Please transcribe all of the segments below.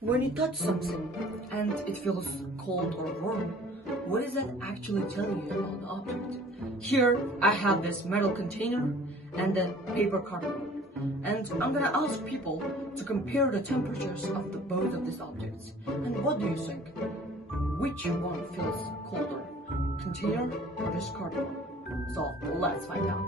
When you touch something and it feels cold or warm, what does that actually tell you about the object? Here I have this metal container and a paper cardboard, and I'm gonna ask people to compare the temperatures of both of these objects. And what do you think? Which one feels colder, container or this cardboard? So let's find out.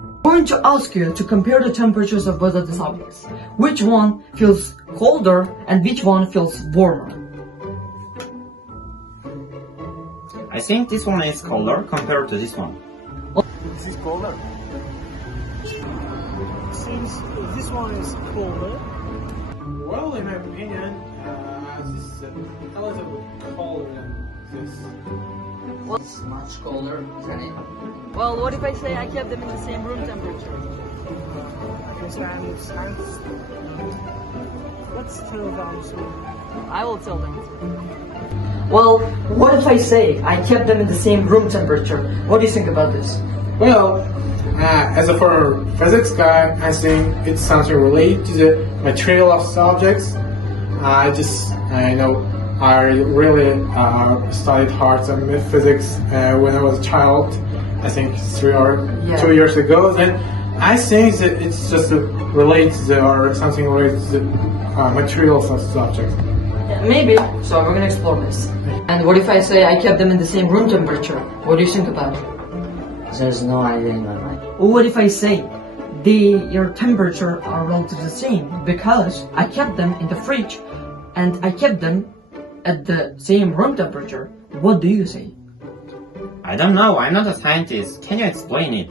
I'm going to ask you to compare the temperatures of both of these objects. Which one feels colder and which one feels warmer? I think this one is colder compared to this one. This is colder. Seems this one is colder. Well, in my opinion, this is a little bit colder than this. What's much colder, isn't it? Well, what if I say I kept them in the same room temperature? I guess I understand. Let's tell them so. I will tell them. Well, what if I say I kept them in the same room temperature? What do you think about this? Well, as a for physics guy, I think it's something related to the material of objects. I really studied hard some physics when I was a child. I think 2 years ago. Then I think that it's just related or something related to the materials of subjects. Yeah, maybe. So we're gonna explore this. And what if I say I kept them in the same room temperature? What do you think about it? There's no idea in my mind. Or what if I say your temperature are relatively the same because I kept them in the fridge and I kept them at the same room temperature? What do you say? I don't know, I'm not a scientist. Can you explain it?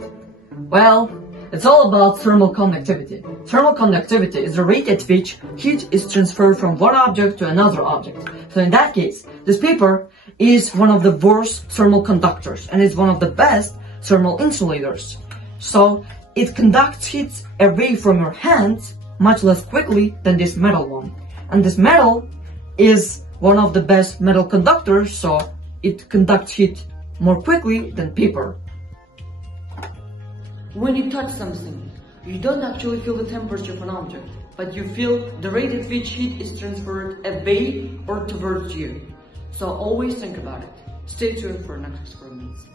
Well, it's all about thermal conductivity. Thermal conductivity is the rate at which heat is transferred from one object to another object. So in that case, this paper is one of the worst thermal conductors and is one of the best thermal insulators. So it conducts heat away from your hands much less quickly than this metal one. And this metal is one of the best metal conductors, so it conducts heat more quickly than paper. When you touch something, you don't actually feel the temperature of an object, but you feel the rate at which heat is transferred away or towards you. So always think about it. Stay tuned for next experiments.